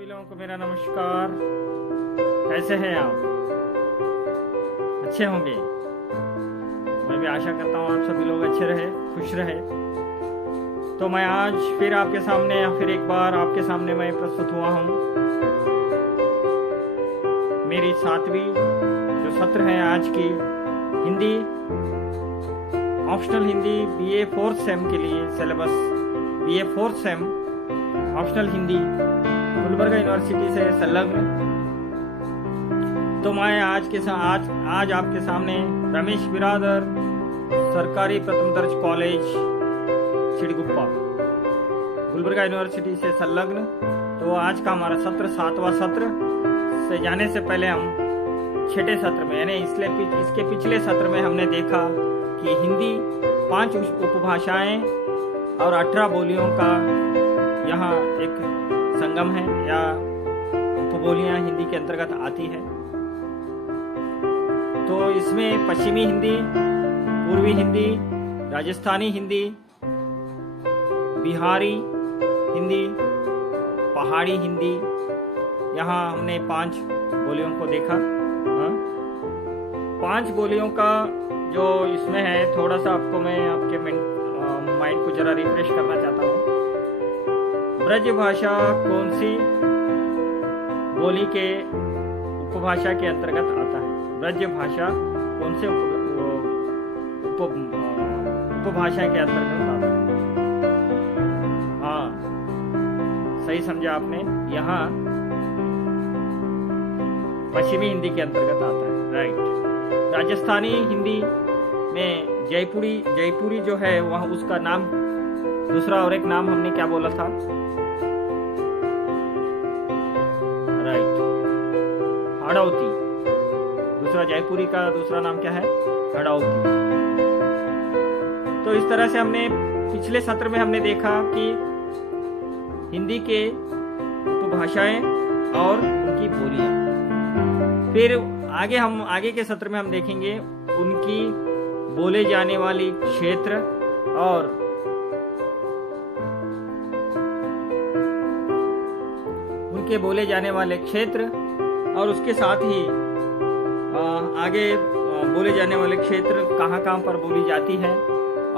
सभी लोगों को मेरा नमस्कार। कैसे हैं आप? अच्छे होंगे। मैं भी आशा करता हूँ आप सभी लोग अच्छे रहे, खुश रहे। तो मैं आज फिर आपके सामने या फिर एक बार आपके सामने मैं प्रस्तुत हुआ हूँ। मेरी 7वीं जो सत्र है आज की Hindi optional Hindi BA 4th same के लिए syllabus BA 4th same optional Hindi Gulbarga university से संलग्न। तो मैं आज आपके सामने रमेश बिरादर सरकारी प्रथम दर्ज कॉलेज सिडगुप्पा गुलबर्गा यूनिवर्सिटी से संलग्न। तो आज का हमारा सत्र 7वां सत्र से जाने से पहले हम 6ठे सत्र में यानी इसके पिछले सत्र में हमने देखा कि हिंदी 5 उपभाषाएं और 18 बोलियों का यहाँ एक संगम है या उपबोलियां हिंदी के अंतर्गत आती है। तो इसमें पश्चिमी हिंदी, पूर्वी हिंदी, राजस्थानी हिंदी, बिहारी हिंदी, पहाड़ी हिंदी, यहाँ हमने 5 बोलियों को देखा। 5 बोलियों का जो इसमें है, थोड़ा सा आपको मैं आपके माइंड को जरा रिफ्रेश करना चाहता हूँ। ब्रज भाषा कौन सी बोली के उपभाषा के अंतर्गत आता है? ब्रज भाषा कौन से उपभाषा के अंतर्गत आता है? हाँ, सही समझा आपने। यहाँ पश्चिमी हिंदी के अंतर्गत आता है, राइट। राजस्थानी हिंदी में जयपुरी जो है वह उसका नाम दूसरा और एक नाम हमने क्या बोला था? राइट, हड़ौती। दूसरा जयपुरी का दूसरा नाम क्या है? हड़ौती। तो इस तरह से हमने पिछले सत्र में हमने देखा कि हिंदी के उपभाषाएं और उनकी बोलियां। फिर आगे के सत्र में हम देखेंगे उनकी बोले जाने वाली क्षेत्र और उनके बोले जाने वाले क्षेत्र और उसके साथ ही आगे बोले जाने वाले क्षेत्र कहाँ पर बोली जाती है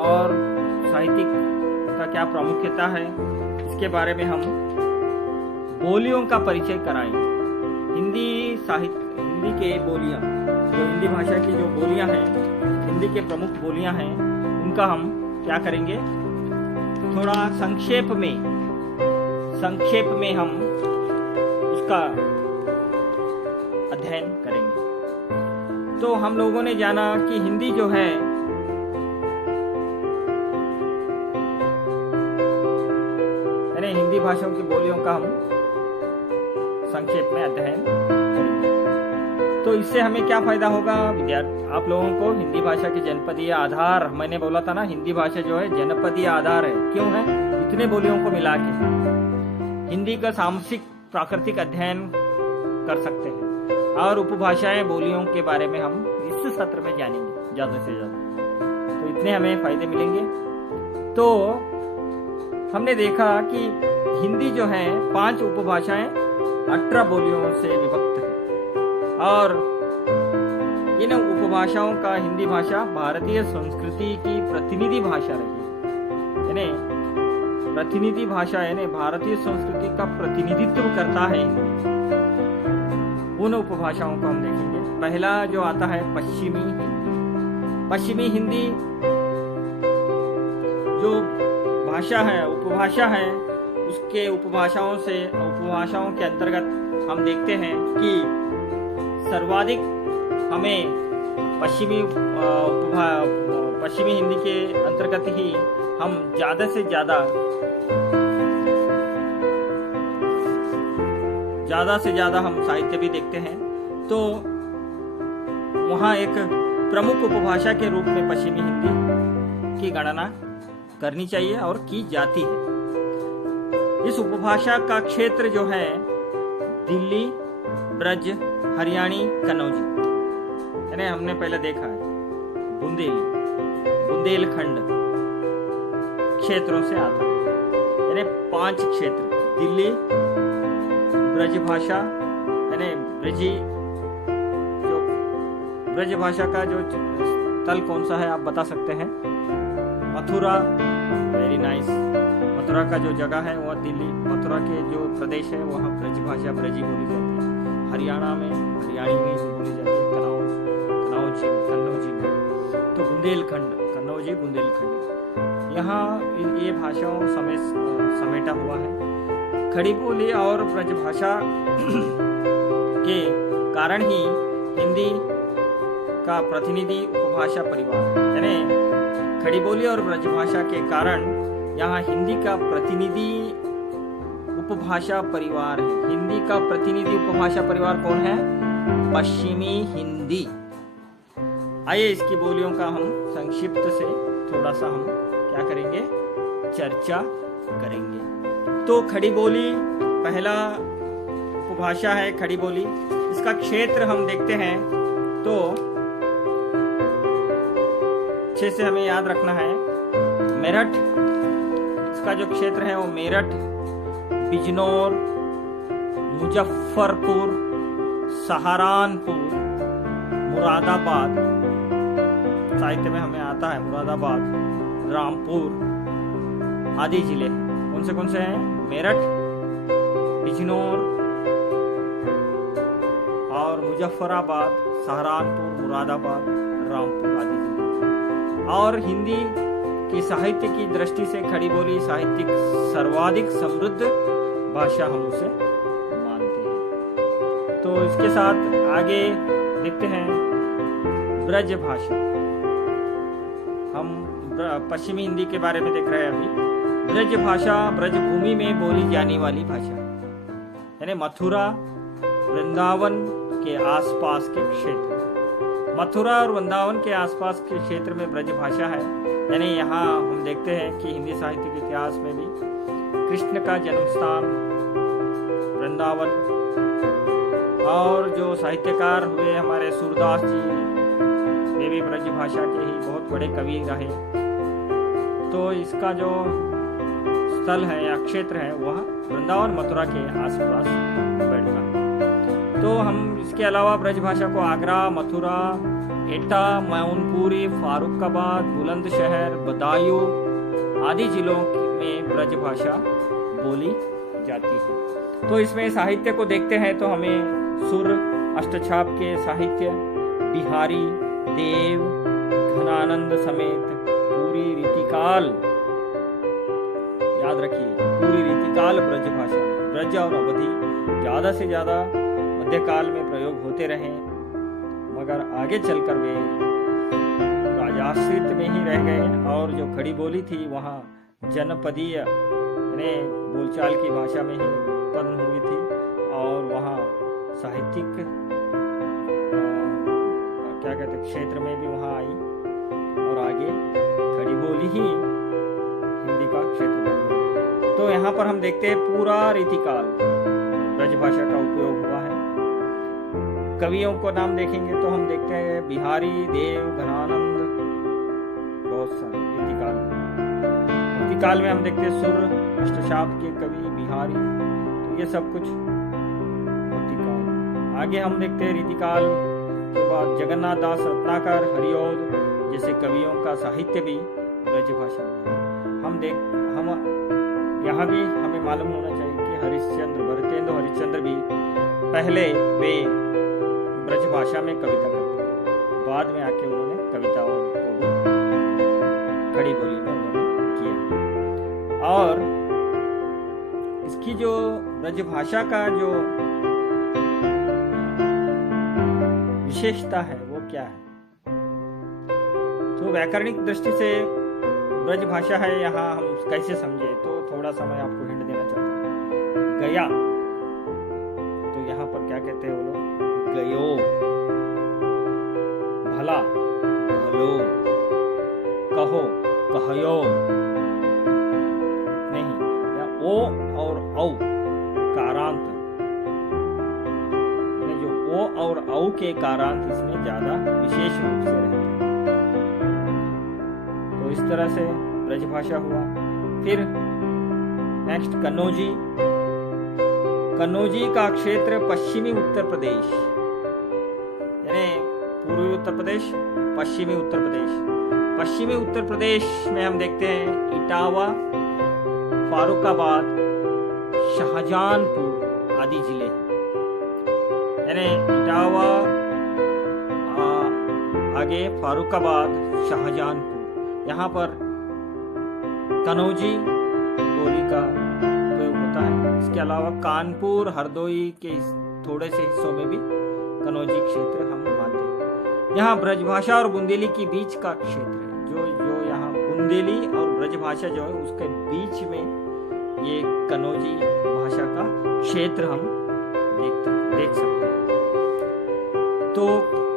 और साहित्यिक का क्या प्रामुख्यता है, इसके बारे में हम बोलियों का परिचय कराएंगे। हिंदी के बोलियां, जो हिंदी भाषा की जो बोलियां हैं, हिंदी के प्रमुख बोलियां हैं, उनका हम क्या करेंगे, थोड़ा संक्षेप में हम उसका अध्ययन करेंगे। तो हम लोगों ने जाना कि हिंदी जो है यानी हिंदी भाषाओं की बोलियों का हम संक्षेप में अध्ययन करेंगे। तो इससे हमें क्या फायदा होगा विद्यार्थी आप लोगों को? हिंदी भाषा के जनपदीय आधार, मैंने बोला था ना, हिंदी भाषा जो है जनपदीय आधार है। क्यों है? इतने बोलियों को मिला के हिंदी का सामसिक प्राकृतिक अध्ययन कर सकते हैं और उपभाषाएं बोलियों के बारे में हम इस सत्र में जानेंगे ज्यादा से ज्यादा। तो इतने हमें फायदे मिलेंगे। तो हमने देखा कि हिंदी जो है 5 उपभाषाएं 18 बोलियों से विभक्त है और इन उपभाषाओं का हिंदी भाषा भारतीय संस्कृति की प्रतिनिधि भाषा रही है। यानी प्रतिनिधि भाषा यानी भारतीय संस्कृति का प्रतिनिधित्व करता है। उन उपभाषाओं को हम देखेंगे। पहला जो आता है पश्चिमी हिंदी। पश्चिमी हिंदी जो भाषा है, उपभाषा है, उसके उपभाषाओं के अंतर्गत हम देखते हैं कि सर्वाधिक हमें पश्चिमी हिंदी के अंतर्गत ही हम ज्यादा से ज्यादा हम साहित्य भी देखते हैं। तो वहाँ एक प्रमुख उपभाषा के रूप में पश्चिमी हिंदी की गणना करनी चाहिए और की जाती है। इस उपभाषा का क्षेत्र जो है दिल्ली, ब्रज, हरियाणी, कन्नौजी, यानी हमने पहले देखा है बुंदेलखंड क्षेत्रों से आता है। यानी 5 क्षेत्र दिल्ली, ब्रज भाषा यानी ब्रज भाषा का जो स्थल कौन सा है आप बता सकते हैं? Mathura, very nice. मथुरा का जो जगह है वह दिल्ली, मथुरा के जो प्रदेश है वहाँ ब्रज भाषा ब्रजी बोली जाती है। हरियाणा में हरियाणी में बोली जाती है, कन्नौजी में, तो बुंदेलखंड, कन्नौजी बुंदेलखंड, यहाँ ये भाषाओं समेटा हुआ है। खड़ी बोली और ब्रज भाषा के कारण ही हिंदी का प्रतिनिधि उपभाषा परिवार है, यानी खड़ी बोली और ब्रजभाषा के कारण यहाँ हिंदी का प्रतिनिधि उपभाषा परिवार है। हिंदी का प्रतिनिधि उपभाषा परिवार कौन है? पश्चिमी हिंदी। आइए इसकी बोलियों का हम संक्षिप्त से थोड़ा सा हम क्या करेंगे, चर्चा करेंगे। तो खड़ी बोली पहला उपभाषा है खड़ी बोली। इसका क्षेत्र हम देखते हैं तो अच्छे से हमें याद रखना है। मेरठ, इसका जो क्षेत्र है वो मेरठ, बिजनौर, मुजफ्फरपुर, सहारनपुर, मुरादाबाद, साहित्य में हमें आता है मुरादाबाद, रामपुर आदि जिले कौन से हैं? मेरठ, बिजनौर और मुजफ्फराबाद, सहारनपुर, मुरादाबाद, रामपुर आदि जिले। और हिंदी की साहित्य की दृष्टि से खड़ी बोली साहित्यिक सर्वाधिक समृद्ध भाषा हम उसे मानते हैं। तो इसके साथ आगे देखते हैं ब्रज भाषा। हम पश्चिमी हिंदी के बारे में देख रहे हैं अभी। ब्रज भाषा ब्रज भूमि में बोली जाने वाली भाषा, यानी मथुरा वृंदावन के आसपास के क्षेत्र, मथुरा और वृंदावन के आसपास के क्षेत्र में ब्रज भाषा है। यानी यहाँ हम देखते हैं कि हिंदी साहित्य के इतिहास में भी कृष्ण का जन्म स्थान वृंदावन, और जो साहित्यकार हुए हमारे सूरदास जी, वे भी ब्रज भाषा के ही बहुत बड़े कवि रहे। तो इसका जो स्थल है या क्षेत्र है वह वृंदावन मथुरा के आसपास बैठता है। तो हम इसके अलावा ब्रज भाषा को आगरा, मथुरा, एटा, मैनपुरी, फारुखाबाद, बुलंदशहर, बदायूं आदि जिलों में ब्रज भाषा बोली जाती है। तो इसमें साहित्य को देखते हैं तो हमें सुर अष्टछाप के साहित्य, बिहारी, देव, घनानंद समेत पूरी रीतिकाल, याद रखिए पूरी रीतिकाल ब्रज भाषा, ब्रज और अवधि ज्यादा से ज्यादा मध्यकाल में प्रयोग होते रहे, मगर आगे चलकर वे राजाश्रित में ही रह गए। और जो खड़ी बोली थी वहाँ जनपदीय यानी बोलचाल की भाषा में ही उत्पन्न हुई थी, और वहाँ साहित्यिक क्या कहते हैं क्षेत्र में भी वहाँ आई, और आगे खड़ी बोली ही हिंदी का क्षेत्र बन गया। तो यहाँ पर हम देखते हैं पूरा रीतिकाल ब्रज भाषा का उपयोग हुआ है। कवियों को नाम देखेंगे तो हम देखते हैं बिहारी, देव, घनानंद, बहुत सारे रीतिकाल में हम देखते हैं सुर अष्टछाप के कवि बिहारी। तो ये सब कुछ रीतिकाल। आगे हम देखते हैं रीतिकाल के बाद जगन्नाथ दास रत्नाकर, हरिओद जैसे कवियों का साहित्य भी ब्रज भाषा में हम यहाँ भी हमें मालूम होना चाहिए कि हरिश्चंद्र, भरतेंदु हरिश्चंद्र भी पहले वे ब्रज भाषा में कविता करते थे, बाद में आके उन्होंने कविताओं को भी खड़ी बोली में उन्होंने किया। और इसकी जो ब्रज भाषा का जो विशेषता है वो क्या है? तो व्याकरणिक दृष्टि से ब्रज भाषा है, यहाँ हम कैसे समझे? तो थोड़ा सा मैं आपको हिंट देना चाहता हूँ। गया, तो यहाँ पर क्या कहते हैं वो लोग? गयो, भला, भलो, कहो, कहयो, नहीं, या ओ और औ कारांत, जो ओ और औ के कारांत इसमें ज्यादा विशेष रूप से रहते हैं। तो इस तरह से ब्रज भाषा हुआ। फिर नेक्स्ट कन्नौजी। कन्नौजी का क्षेत्र पश्चिमी उत्तर प्रदेश, यानी पूर्वी उत्तर प्रदेश, पश्चिमी उत्तर प्रदेश। पश्चिमी उत्तर प्रदेश में हम देखते हैं इटावा, फारुखाबाद, शाहजहांपुर आदि जिले, यानी इटावा, आगे फारुखाबाद, शाहजहांपुर, यहाँ पर कन्नौजी बोली का उपयोग होता है। इसके अलावा कानपुर, हरदोई के थोड़े से हिस्सों में भी कन्नौजी क्षेत्र हम मानते हैं। यहाँ ब्रजभाषा और बुंदेली के बीच का क्षेत्र है, जो यहाँ बुंदेली और ब्रजभाषा जो है उसके बीच में ये कन्नौजी भाषा का क्षेत्र हम देख सकते हैं। तो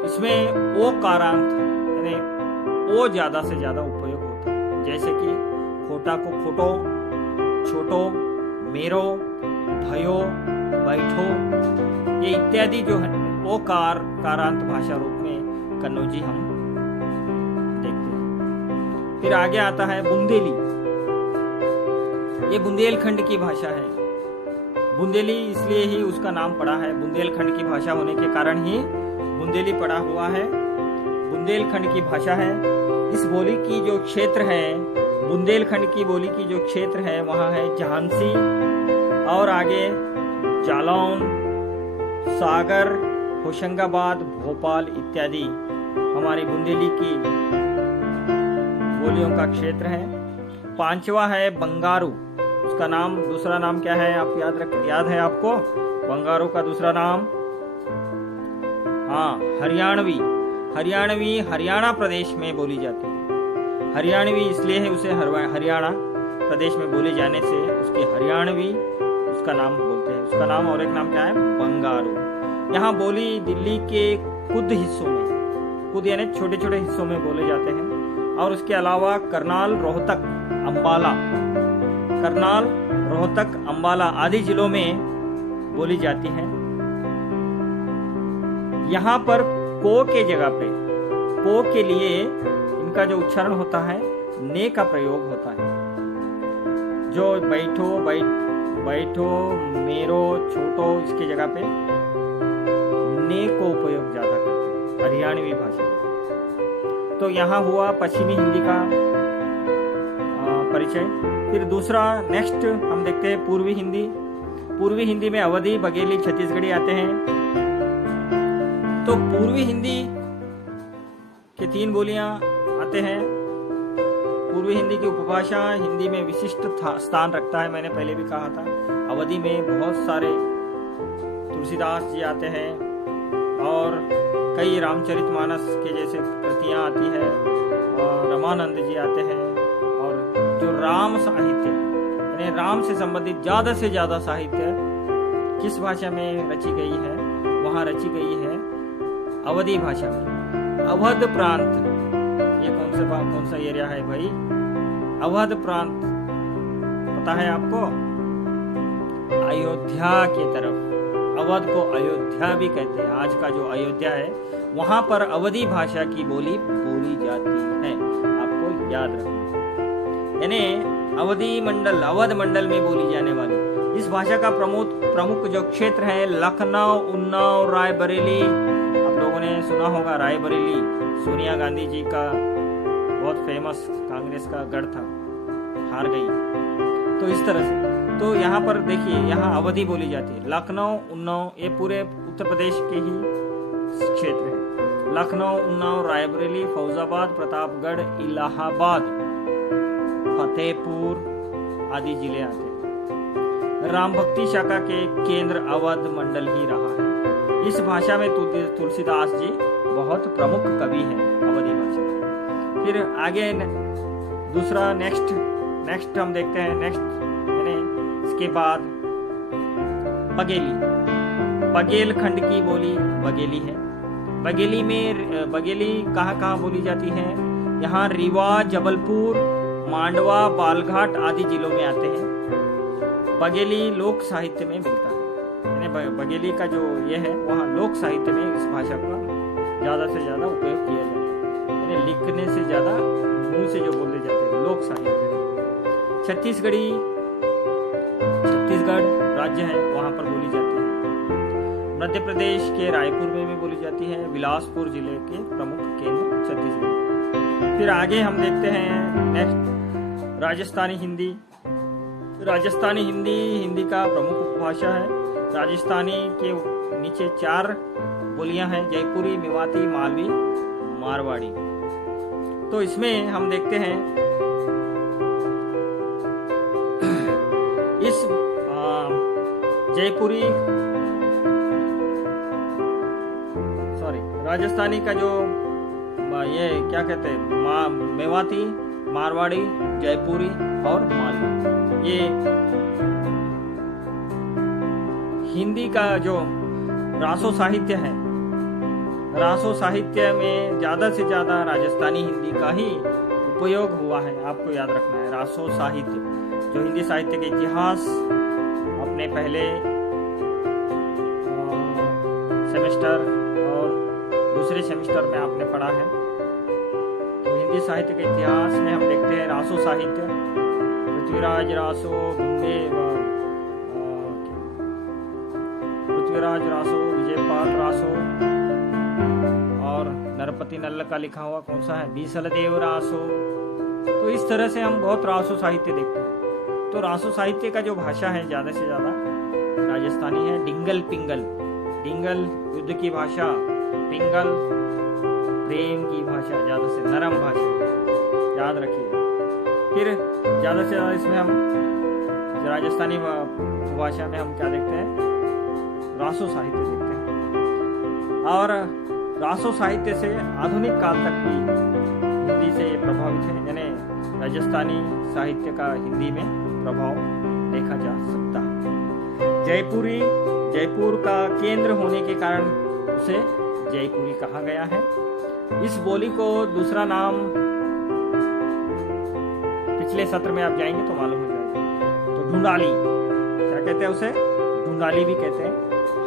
इसमें ओ कारांत यानी ओ ज्यादा से ज्यादा उपयोग होता है, जैसे कि खोटा को खोटो, छोटो, मेरो, भयो, बैठो, ये इत्यादि जो है ओ कारांत भाषा रूप में कन्नौजी हम देखते हैं। फिर आगे आता है बुंदेली। ये बुंदेलखंड की भाषा है। बुंदेली इसलिए ही उसका नाम पड़ा है, बुंदेलखंड की भाषा होने के कारण ही बुंदेली पड़ा हुआ है। बुंदेलखंड की भाषा है। इस बोली की जो क्षेत्र है, बुंदेलखंड की बोली की जो क्षेत्र है वहाँ है झांसी और आगे जालौन, सागर, होशंगाबाद, भोपाल इत्यादि हमारी बुंदेली की बोलियों का क्षेत्र है। पांचवा है बंगारू। उसका नाम, दूसरा नाम क्या है आप याद है आपको? बंगारू का दूसरा नाम हरियाणवी। हरियाणवी हरियाणा प्रदेश में बोली जाती है। हरियाणवी इसलिए है उसे हरियाणा प्रदेश में बोले जाने से उसके हरियाणवी उसका नाम बोलते हैं। उसका नाम और एक नाम क्या है? बंगारू। यहाँ बोली दिल्ली के कुछ हिस्सों में, कुछ यानी छोटे छोटे हिस्सों में बोले जाते हैं। और उसके अलावा करनाल, रोहतक, अंबाला आदि जिलों में बोली जाती है। यहाँ पर को के जगह पे, को के लिए इनका जो उच्चारण होता है ने का प्रयोग होता है। जो बैठो, मेरो, छोटो, इसके जगह पे ने को उपयोग ज्यादा करते हैं हरियाणवी भाषा में। तो यहाँ हुआ पश्चिमी हिंदी का परिचय। फिर दूसरा नेक्स्ट हम देखते हैं पूर्वी हिंदी। पूर्वी हिंदी में अवधी, बघेली, छत्तीसगढ़ी आते हैं। तो पूर्वी हिंदी के 3 बोलियां आते हैं। पूर्वी हिंदी की उपभाषा हिंदी में विशिष्ट स्थान रखता है, मैंने पहले भी कहा था। अवधी में बहुत सारे तुलसीदास जी आते हैं और कई रामचरितमानस के जैसे कृतियां आती है और रमानंद जी आते हैं। और जो राम साहित्य यानी राम से संबंधित ज्यादा से ज्यादा साहित्य किस भाषा में रची गई है? वहां रची गई है अवधी भाषा में। अवध प्रांत, ये कौन सा एरिया है भाई? अवध प्रांत पता है आपको? अयोध्या की तरफ, अवध को अयोध्या भी कहते हैं। आज का जो अयोध्या है वहां पर अवधी भाषा की बोली जाती है, आपको याद रखना। यानी अवध मंडल में बोली जाने वाली इस भाषा का प्रमुख जो क्षेत्र है लखनऊ, उन्नाव, रायबरेली। आप लोगों ने सुना होगा रायबरेली सोनिया गांधी जी का बहुत फेमस कांग्रेस का गढ़ था, हार गई। तो इस तरह से तो यहाँ पर देखिए, यहाँ अवधी बोली जाती है। लखनऊ, उन्नाव ये पूरे उत्तर प्रदेश के ही क्षेत्र है। लखनऊ, उन्नाव, रायबरेली, फौजाबाद, प्रतापगढ़, इलाहाबाद, फतेहपुर आदि जिले आते हैं। राम भक्ति शाखा के केंद्र अवध मंडल ही रहा है। इस भाषा में तुलसीदास जी बहुत प्रमुख कवि हैं अवधी भाषा। फिर आगे दूसरा नेक्स्ट हम देखते हैं। इसके बाद बघेलखंड की बोली बघेली है। बघेली कहाँ बोली जाती है? यहाँ रीवा, जबलपुर, मांडवा, बालघाट आदि जिलों में आते हैं। बघेली लोक साहित्य में मिलता है, यानी बघेली का जो ये है वहाँ लोक साहित्य में इस भाषा का ज्यादा से ज्यादा उपयोग किया जाता है, यानी लिखने से ज्यादा मुंह से जो बोले जाते हैं लोक साहित्य। छत्तीसगढ़, राज्य है वहां पर बोली जाती है। मध्य प्रदेश के रायपुर में भी बोली जाती है। बिलासपुर जिले के प्रमुख केंद्र छत्तीसगढ़। फिर आगे हम देखते हैं नेक्स्ट राजस्थानी हिंदी। राजस्थानी हिंदी हिंदी का प्रमुख उपभाषा है। राजस्थानी के नीचे 4 बोलियां हैं, जयपुरी, मेवाती, मालवी, मारवाड़ी। तो इसमें हम देखते हैं इस जयपुरी राजस्थानी का जो ये क्या कहते हैं, मेवाती, मारवाड़ी, जयपुरी और मालवी, ये हिंदी का जो रासो साहित्य है, रासो साहित्य में ज्यादा से ज्यादा राजस्थानी हिंदी का ही उपयोग हुआ है। आपको याद रखना है, रासो साहित्य जो हिंदी साहित्य के इतिहास अपने पहले सेमेस्टर और दूसरे सेमेस्टर में आपने पढ़ा है। तो हिंदी साहित्य के इतिहास में हम देखते हैं रासो साहित्य, पृथ्वीराज रासो, पृथ्वीराज रासो, विजयपाल रासो और नरपति नल्ल का लिखा हुआ कौन सा है, बीसलदेव रासो। तो इस तरह से हम बहुत रासो साहित्य देखते हैं। तो रासो साहित्य का जो भाषा है ज्यादा से ज्यादा राजस्थानी है। डिंगल पिंगल, डिंगल युद्ध की भाषा, पिंगल प्रेम की भाषा, ज्यादा से नरम भाषा, याद रखिए। फिर ज्यादा से ज्यादा इसमें हम राजस्थानी भाषा में हम क्या देखते हैं, रासो साहित्य देखते हैं। और रासो साहित्य से आधुनिक काल तक भी हिंदी से प्रभावित है, यानी राजस्थानी साहित्य का हिंदी में प्रभाव देखा जा सकता है। जयपुरी, जयपुर का केंद्र होने के कारण उसे जयपुरी कहा गया है। इस बोली को दूसरा नाम पिछले सत्र में आप जाएंगे तो मालूम हो जाएगा। तो ढूंढाली, क्या कहते हैं उसे, ढूंढाली भी कहते हैं।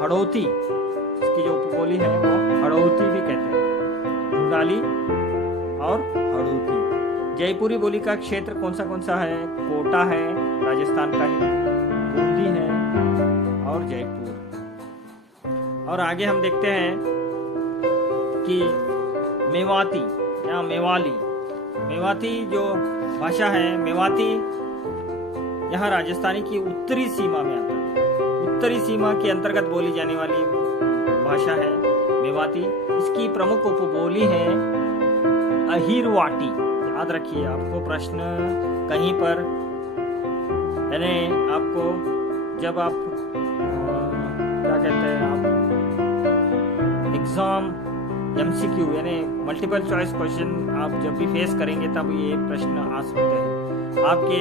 हड़ौती, इसकी जो उपबोली है वो हड़ौती भी कहते हैं, ढूंढाली और हड़ौती। जयपुरी बोली का क्षेत्र कौन सा है, कोटा है राजस्थान का ही, बूंदी है और जयपुर। और आगे हम देखते हैं कि मेवाती या मेवाली, मेवाती जो भाषा है, मेवाती यहाँ राजस्थानी की उत्तरी सीमा में आता है। उत्तरी सीमा के अंतर्गत बोली जाने वाली भाषा है मेवाती। इसकी प्रमुख उपबोली है अहिरवाटी। याद रखिए, आपको प्रश्न कहीं पर, यानी आपको जब आप क्या कहते हैं, आप एग्जाम MCQ यानी मल्टीपल चॉइस क्वेश्चन आप जब भी फेस करेंगे तब ये प्रश्न आ सकते हैं। आपके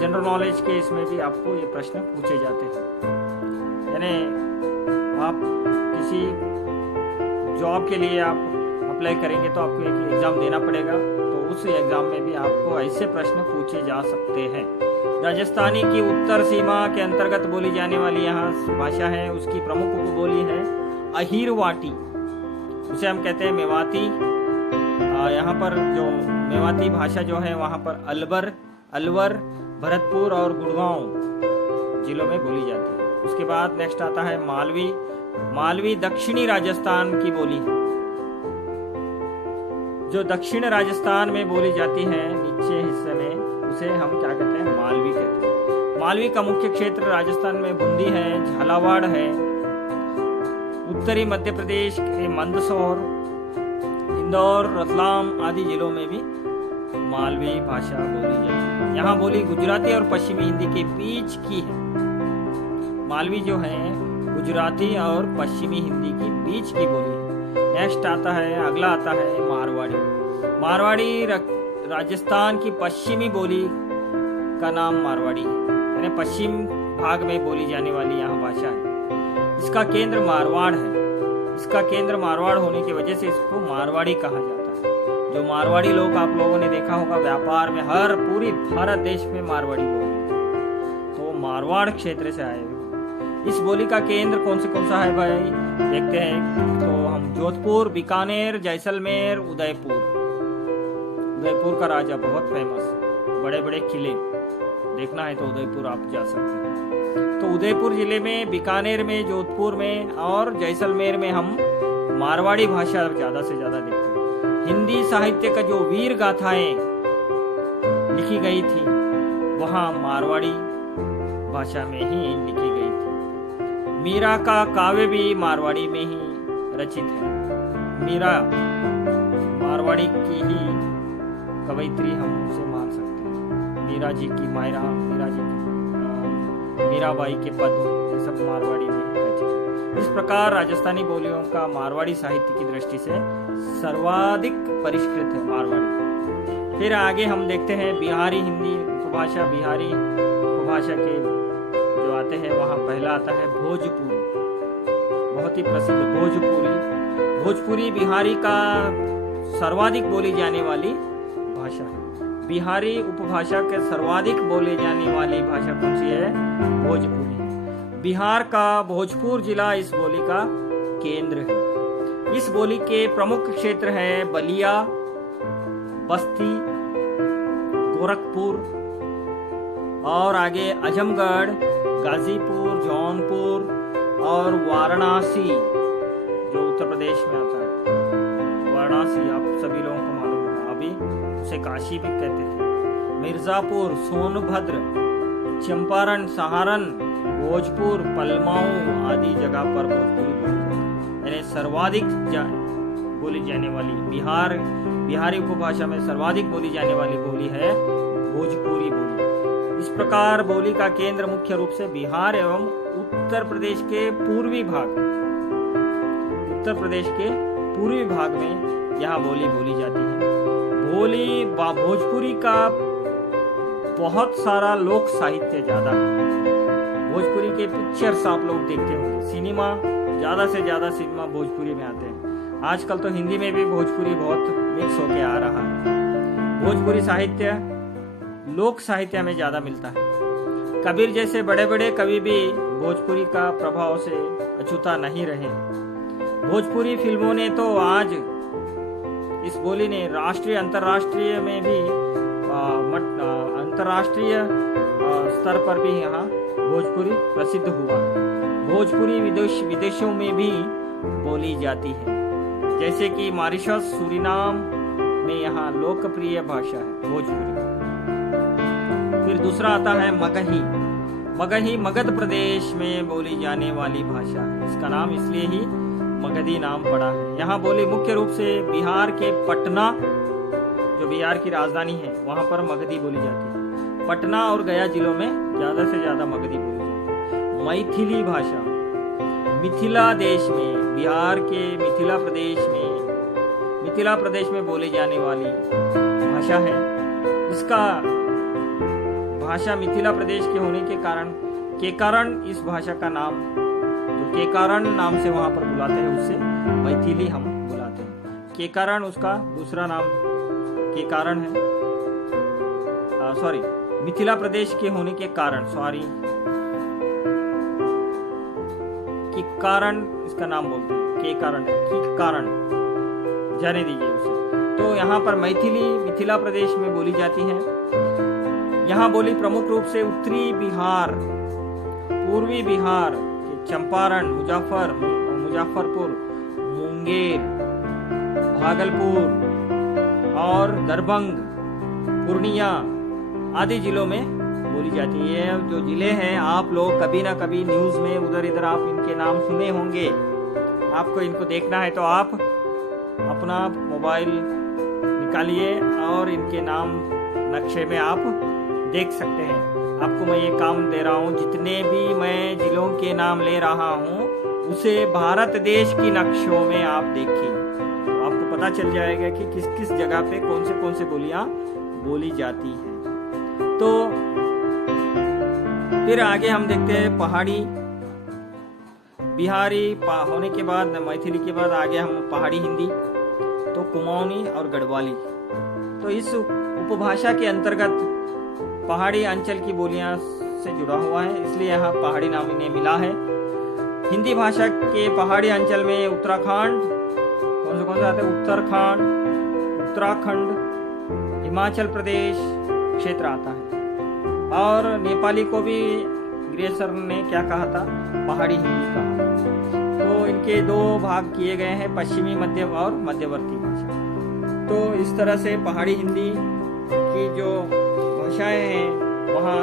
जनरल नॉलेज के इसमें भी आपको ये प्रश्न पूछे जाते हैं। यानी आप किसी जॉब के लिए आप अप्लाई करेंगे तो आपको एक एग्जाम देना पड़ेगा, तो उस एग्जाम में भी आपको ऐसे प्रश्न पूछे जा सकते हैं। राजस्थानी की उत्तर सीमा के अंतर्गत बोली जाने वाली यहाँ भाषा है, उसकी प्रमुख उपबोली है अहिरवाटी, उसे हम कहते हैं मेवाती। यहाँ पर जो मेवाती भाषा जो है वहाँ पर अलवर, भरतपुर और गुड़गांव जिलों में बोली जाती है। उसके बाद नेक्स्ट आता है मालवी। मालवी दक्षिणी राजस्थान की बोली है, जो दक्षिण राजस्थान में बोली जाती है नीचे हिस्से में, उसे हम क्या कहते हैं, मालवी कहते हैं। मालवी का मुख्य क्षेत्र राजस्थान में बूंदी है, झालावाड़ है। उत्तरी मध्य प्रदेश के मंदसौर, इंदौर, रतलाम आदि जिलों में भी मालवी भाषा बोली जाती है। यहाँ बोली गुजराती और पश्चिमी हिंदी के बीच की है। मालवी जो है गुजराती और पश्चिमी हिंदी की बीच की बोली है। नेक्स्ट आता है, अगला आता है मारवाड़ी। मारवाड़ी राजस्थान की पश्चिमी बोली का नाम मारवाड़ी है, यानी पश्चिम भाग में बोली जाने वाली यहाँ भाषा है। इसका केंद्र मारवाड़ है। इसका केंद्र मारवाड़ होने की वजह से इसको मारवाड़ी कहा जाता है। जो मारवाड़ी लोग आप लोगों ने देखा होगा व्यापार में, हर पूरी भारत देश में मारवाड़ी लोग हैं, तो मारवाड़ क्षेत्र से आए हुए। इस बोली का केंद्र कौन सा है भाई, देखते हैं। तो हम जोधपुर, बीकानेर, जैसलमेर, उदयपुर। उदयपुर का राजा बहुत फेमस, बड़े बड़े किले। देखना है तो उदयपुर आप जा सकते हैं। तो उदयपुर जिले में, बीकानेर में, जोधपुर में और जैसलमेर में हम मारवाड़ी भाषा ज्यादा से ज्यादा देखते हैं। हिंदी साहित्य का जो वीर गाथाएं लिखी गई थी वहाँ मारवाड़ी भाषा में ही लिखी गई थी। मीरा का काव्य भी मारवाड़ी में ही रचित है। मीरा मारवाड़ी की ही कवयित्री हम उसे मान सकते हैं। मीरा जी की मायरा, मीरा जी की मीराबाई के पद, ये सब मारवाड़ी में रचित है। इस प्रकार राजस्थानी बोलियों का मारवाड़ी साहित्य की दृष्टि से सर्वाधिक परिष्कृत है मारवाड़ी। फिर आगे हम देखते हैं बिहारी हिंदी उपभाषा। बिहारी उपभाषा के जो आते हैं वहाँ पहला आता है भोजपुरी, बहुत ही प्रसिद्ध भोजपुरी। भोजपुरी बिहारी का सर्वाधिक बोली जाने वाली भाषा है। बिहारी उपभाषा के सर्वाधिक बोले जाने वाली भाषा कौन सी है? भोजपुरी। बिहार का भोजपुर जिला इस बोली का केंद्र है। इस बोली के प्रमुख क्षेत्र हैं बलिया, बस्ती, गोरखपुर और आगे आजमगढ़, गाजीपुर, जौनपुर और वाराणसी जो उत्तर प्रदेश में आता है। वाराणसी आप सभी लोगों को मालूम होगा, अभी उसे काशी भी कहते थे। मिर्जापुर, सोनभद्र, चंपारण, सहारन, भोजपुर, पलमाऊ आदि जगह पर भोजपुरी बोली जाती है। यानी सर्वाधिक बोली जाने वाली बिहारी उपभाषा में सर्वाधिक बोली जाने वाली बोली है भोजपुरी बोली। इस प्रकार बोली का केंद्र मुख्य रूप से बिहार एवं उत्तर प्रदेश के पूर्वी भाग में यह बोली बोली जाती है। भोजपुरी का बहुत सारा लोक साहित्य ज्यादा है। भोजपुरी के पिक्चर्स आप लोग देखते होंगे, सिनेमा ज्यादा से ज्यादा सिनेमा भोजपुरी में आते हैं। आजकल तो हिंदी में भी भोजपुरी बहुत मिक्स होके आ रहा है। भोजपुरी साहित्य लोक साहित्य में ज्यादा मिलता है। कबीर जैसे बड़े बड़े कवि भी भोजपुरी का प्रभाव से अछूता नहीं रहे। भोजपुरी फिल्मों ने तो आज इस बोली ने राष्ट्रीय अंतर्राष्ट्रीय में भी अंतर्राष्ट्रीय स्तर पर भी यहाँ भोजपुरी प्रसिद्ध हुआ। भोजपुरी विदेशों में भी बोली जाती है, जैसे कि मॉरिशस, सूरीनाम में यहाँ लोकप्रिय भाषा है भोजपुरी। फिर दूसरा आता है मगही। मगही मगध प्रदेश में बोली जाने वाली भाषा है। इसका नाम इसलिए ही मगधी नाम पड़ा है। यहाँ बोली मुख्य रूप से बिहार के पटना, जो बिहार की राजधानी है, वहां पर मगधी बोली जाती है। पटना और गया जिलों में ज्यादा से ज्यादा मगधी बोली जाती है। मैथिली भाषा मिथिला देश में, बिहार के मिथिला प्रदेश में बोली जाने वाली भाषा है। इसका भाषा मिथिला प्रदेश के होने के कारण इस भाषा का नाम, जो केकारण नाम से वहां पर बुलाते हैं, उससे मैथिली हम बुलाते हैं। केकारण उसका दूसरा नाम केकारण है। मिथिला प्रदेश के होने के कारण, कि कारण इसका नाम बोलते हैं, के कारण जाने दीजिए उसे। तो यहाँ पर मैथिली मिथिला प्रदेश में बोली जाती है। यहाँ बोली प्रमुख रूप से उत्तरी बिहार, पूर्वी बिहार के चंपारण, मुजफ्फरपुर, मुंगेर, भागलपुर और दरभंग, पूर्णिया आदि जिलों में बोली जाती है। ये जो जिले हैं, आप लोग कभी ना कभी न्यूज में उधर इधर आप इनके नाम सुने होंगे। आपको इनको देखना है तो आप अपना मोबाइल निकालिए और इनके नाम नक्शे में आप देख सकते हैं। आपको मैं ये काम दे रहा हूँ, जितने भी मैं जिलों के नाम ले रहा हूँ उसे भारत देश की नक्शों में आप देखिए, तो आपको पता चल जाएगा कि किस किस जगह पे कौन से बोलियां बोली जाती हैं। तो फिर आगे हम देखते हैं पहाड़ी। बिहारी होने के बाद, मैथिली के बाद आगे हम पहाड़ी हिंदी, तो कुमाऊनी और गढ़वाली। तो इस उपभाषा के अंतर्गत पहाड़ी अंचल की बोलियां से जुड़ा हुआ है, इसलिए यहाँ पहाड़ी नाम इन्हें मिला है। हिंदी भाषा के पहाड़ी अंचल में उत्तराखंड, कौन से आते हैं? उत्तराखंड, हिमाचल प्रदेश क्षेत्र आता है। और नेपाली को भी ग्रेसर ने क्या कहा था, पहाड़ी हिंदी कहा था। तो इनके दो भाग किए गए हैं, पश्चिमी मध्य और मध्यवर्ती भाषा। तो इस तरह से पहाड़ी हिंदी की जो भाषाएं हैं वहाँ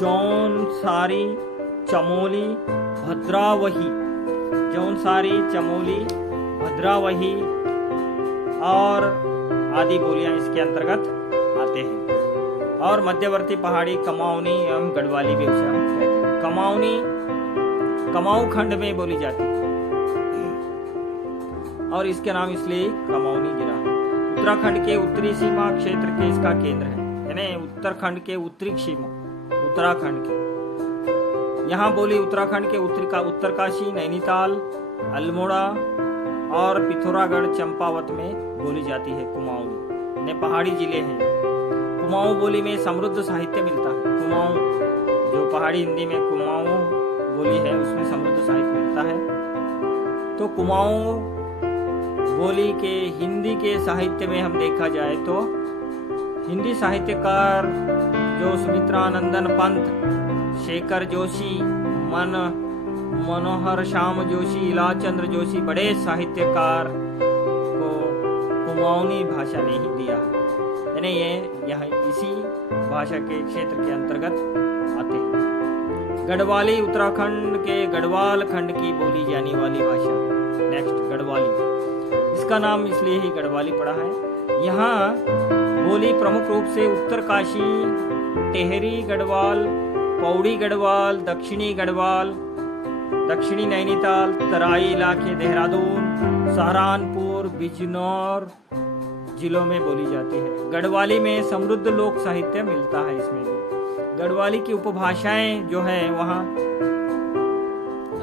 जौनसारी, चमोली, भद्रावही, जौनसारी, चमोली, भद्रावही और आदि बोलियां इसके अंतर्गत आते हैं। और मध्यवर्ती पहाड़ी कमाऊनी एवं गढ़वाली भी उसे हम कहते हैं। कमाऊनी कमाऊ खंड में बोली जाती है और इसके नाम इसलिए कमाऊनी गिरा है। उत्तराखंड के उत्तरी सीमा क्षेत्र के इसका केंद्र है, यानी उत्तराखंड के उत्तरी सीमा, उत्तराखंड के यहाँ बोली उत्तराखंड के उत्तरकाशी, नैनीताल, अल्मोड़ा और पिथौरागढ़, चंपावत में बोली जाती है कुमाऊनी। ने पहाड़ी जिले हैं। कुमाऊं बोली में समृद्ध साहित्य मिलता है। कुमाऊं जो पहाड़ी हिंदी में कुमाऊं बोली है उसमें समृद्ध साहित्य मिलता है। तो कुमाऊं बोली के हिंदी के साहित्य में हम देखा जाए तो हिंदी साहित्यकार जो सुमित्रानंदन पंत, शेखर जोशी, मनोहर श्याम जोशी, इलाचंद्र जोशी, बड़े साहित्यकार को कुमाऊनी भाषा ने ही दिया है, यानी ये यह इसी भाषा के क्षेत्र के अंतर्गत आते हैं। गढ़वाली उत्तराखंड के गढ़वाल खंड की बोली जाने वाली भाषा। नेक्स्ट गढ़वाली, इसका नाम इसलिए ही गढ़वाली पड़ा है। यहाँ बोली प्रमुख रूप से उत्तरकाशी, टेहरी गढ़वाल, पौड़ी गढ़वाल, दक्षिणी गढ़वाल, दक्षिणी नैनीताल, तराई इलाके, देहरादून, सहारनपुर, बिजनौर जिलों में बोली जाती है। गढ़वाली में समृद्ध लोक साहित्य मिलता है। इसमें भी गढ़वाली की उपभाषाएं जो है वहाँ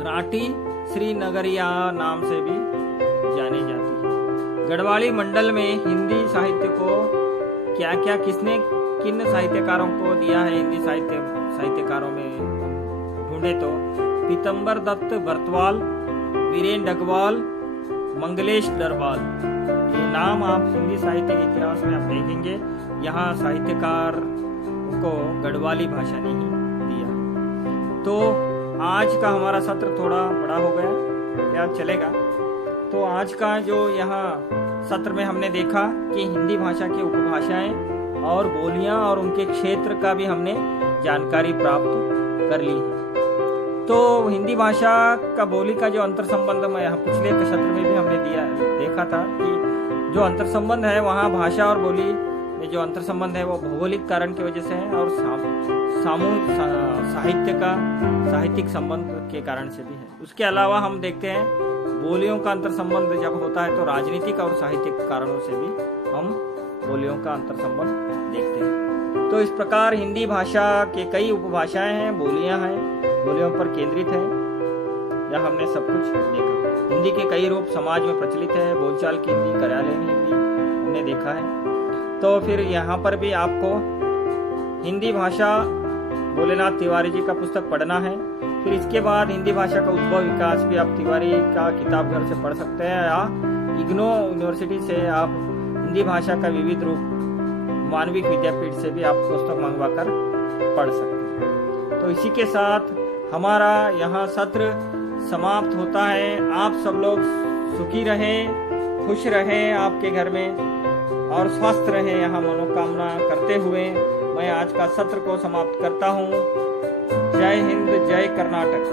राठी, श्रीनगरिया नाम से भी जानी जाती है। गढ़वाली मंडल में हिंदी साहित्य को क्या क्या किन साहित्यकारों को दिया है, हिंदी साहित्यकारों में ढूंढे तो पीतम्बर दत्त बर्तवाल, वीरेन डगवाल, मंगलेश डरवाल, ये नाम आप हिंदी साहित्य के इतिहास में आप देखेंगे। यहाँ साहित्यकार को गढ़वाली भाषा ने ही दिया। तो आज का हमारा सत्र थोड़ा बड़ा हो गया, क्या चलेगा? तो आज का जो यहाँ सत्र में हमने देखा कि हिंदी भाषा की उपभाषाएं और बोलियां और उनके क्षेत्र का भी हमने जानकारी प्राप्त कर ली है। तो हिंदी भाषा का बोली का जो अंतर संबंध में यहाँ पिछले सत्र में भी हमने देखा था कि जो अंतर संबंध है वहाँ भाषा और बोली में जो अंतर संबंध है वो भौगोलिक कारण की वजह से है और साहित्यिक संबंध के कारण से भी है। उसके अलावा हम देखते हैं बोलियों का अंतर संबंध जब होता है तो राजनीतिक और साहित्यिक कारणों से भी हम बोलियों का अंतर संबंध देखते हैं। तो इस प्रकार हिंदी भाषा के कई उपभाषाएं हैं, बोलियां हैं, बोलियों पर केंद्रित है। यह हमने सब कुछ देखा। हिंदी के कई रूप समाज में प्रचलित है, बोलचाल की हिंदी, कार्यालयीन हिंदी हमने देखा है। तो फिर यहाँ पर भी आपको हिंदी भाषा भोलेनाथ तिवारी जी का पुस्तक पढ़ना है। फिर इसके बाद हिंदी भाषा का उद्भव विकास भी आप तिवारी का किताब घर से पढ़ सकते हैं या इग्नो यूनिवर्सिटी से आप हिंदी भाषा का विविध रूप मानविक विद्यापीठ से भी आप पुस्तक मंगवा कर पढ़ सकते हैं। तो इसी के साथ हमारा यहाँ सत्र समाप्त होता है। आप सब लोग सुखी रहें, खुश रहें आपके घर में और स्वस्थ रहें, यहाँ मनोकामना करते हुए मैं आज का सत्र को समाप्त करता हूँ। जय हिंद, जय कर्नाटक।